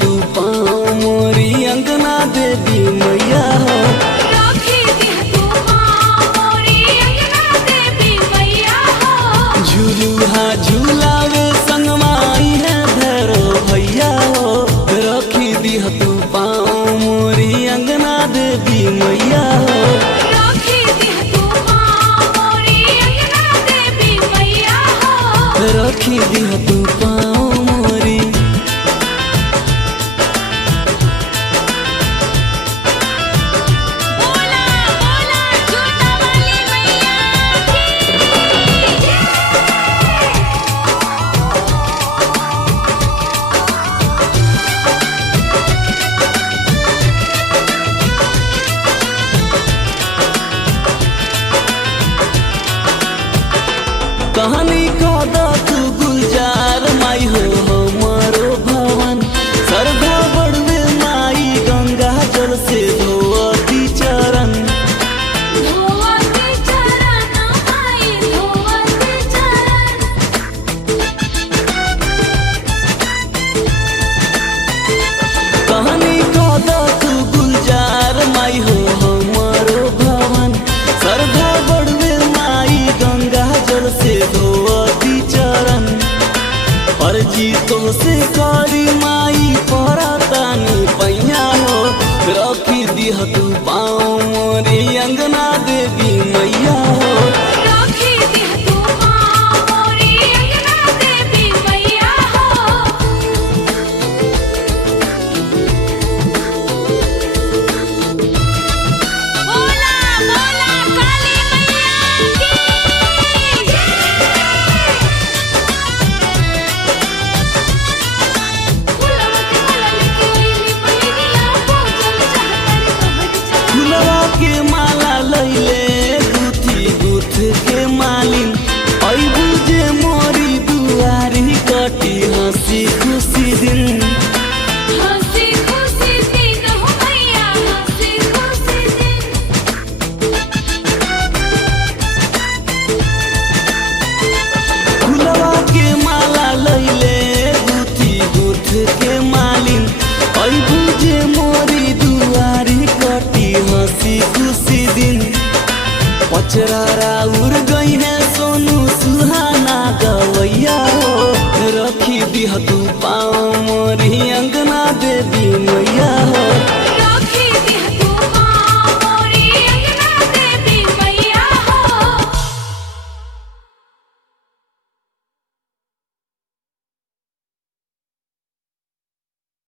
तू पाँव मोरी अंगना देवी मैया हो। राखी दिह तू माँ मोरी अंगना देवी मैया हो। झूलुहा झूलावे संगमाई है भैरो भैया हो। राखी दिह तू पाँव मोरी अंगना देवी मैया हो। राखी दिह तू माँ मोरी अंगना देवी मैया हो। राखी दिह तू पाँव मोरी। बोला बोला झूठा वाली मैया की जय। कहानी का तू गुलजार माई हो हमारो भवन। श्रद्धा बढ़वे माई गंगा जल से धोती चरण। धोवती चरण माई धोवती चरण। कहानी का तू गुलजार माई हो हमारो भवन। श्रद्धा बढ़वे माई गंगा जल से धोती चरण। अर्जी तो से करी माई परातानी पैया हो। राखी दिह तू पाँव मोरी अंगना देवी मैया हो। राखी दिह तू माँ मोरी अंगना देवी मैया हो। बोला बोला काली मैया की जय। फुलवा के माला लैले गुथी गुथ के मालिन। अबू जे मोरी दुआरी कटी हंसी खुशी दिन। हंसी खुशी दिन हो मैया हंसी खुशी दिन। फुलवा के माला लैले गुथी गुथ के मालिन। अबू जे मोरी दुआरी कटी हंसी खुशी दिन। पचरा राउर गई है सोनू सुहाना गवैया हो। रखी दिह तू पाँव मोरी अंगना देवी मैया हो।